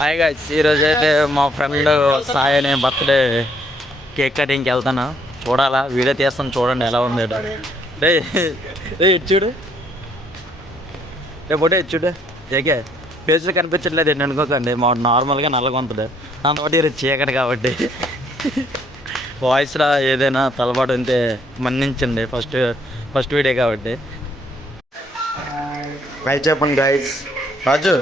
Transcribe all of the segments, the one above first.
Hi guys, ఈరోజు అయితే మా ఫ్రెండ్ సాయి అనే బర్త్డే కేక్ కటింగ్కి వెళ్తాను. చూడాలా, వీడియో తీస్తాను, చూడండి ఎలా ఉంది. రే రే ఇచ్చుడు, రేపు ఒకటే ఇచ్చుడు. జగే ఫేస్లో కనిపించట్లేదు ఏంటి అనుకోకండి, మా నార్మల్గా నల్లగొంతుడు, అందుబట్టి ఈరోజు చీకటి కాబట్టి వాయిస్లో ఏదైనా తలబాటు ఉంటే మన్నించండి. ఫస్ట్ వీడియో కాబట్టి. బాయ్ చెప్పండి గైస్. రాజు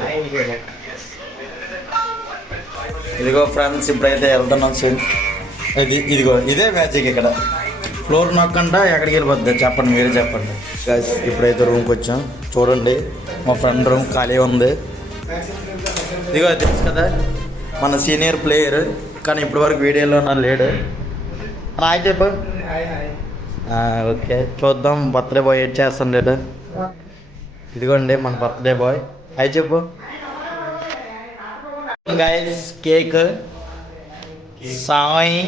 ఇదిగో ఫ్రెండ్స్, ఇప్పుడైతే వెళ్తున్నాం. ఇదిగో ఇదే మ్యాజిక్. ఇక్కడ ఫ్లోర్ నొక్కంట ఎక్కడికి వెళ్ళిపోద్ది చెప్పండి, మీరే చెప్పండి గైస్. ఇప్పుడైతే రూమ్కి వచ్చాం, చూడండి మా ఫ్రెండ్ రూమ్ ఖాళీ ఉంది. ఇదిగో తెలుసు కదా, మన సీనియర్ ప్లేయర్, కానీ ఇప్పటి వరకు వీడియోలో నా లేడు. హాయ్ చెప్పు. ఓకే, చూద్దాం బర్త్డే బాయ్ ఏడ్ చేస్తాను లేడు. ఇదిగోండి మన బర్త్డే బాయ్. హాయ్ చెప్పు guys. Cake Sai,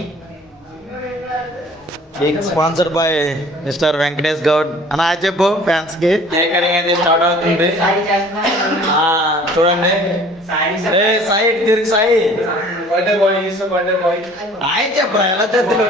cake sponsored by mister Venkatesh Goud అని చెప్పు ఫ్యాన్స్కి. కేక్ అనేది స్టార్ట్ అవుతుంది, చూడండి. సాయి తిరిగి సాయి బర్త్డే బాయ్ హాయ్ చెప్పు. ఎలా చేస్తుంది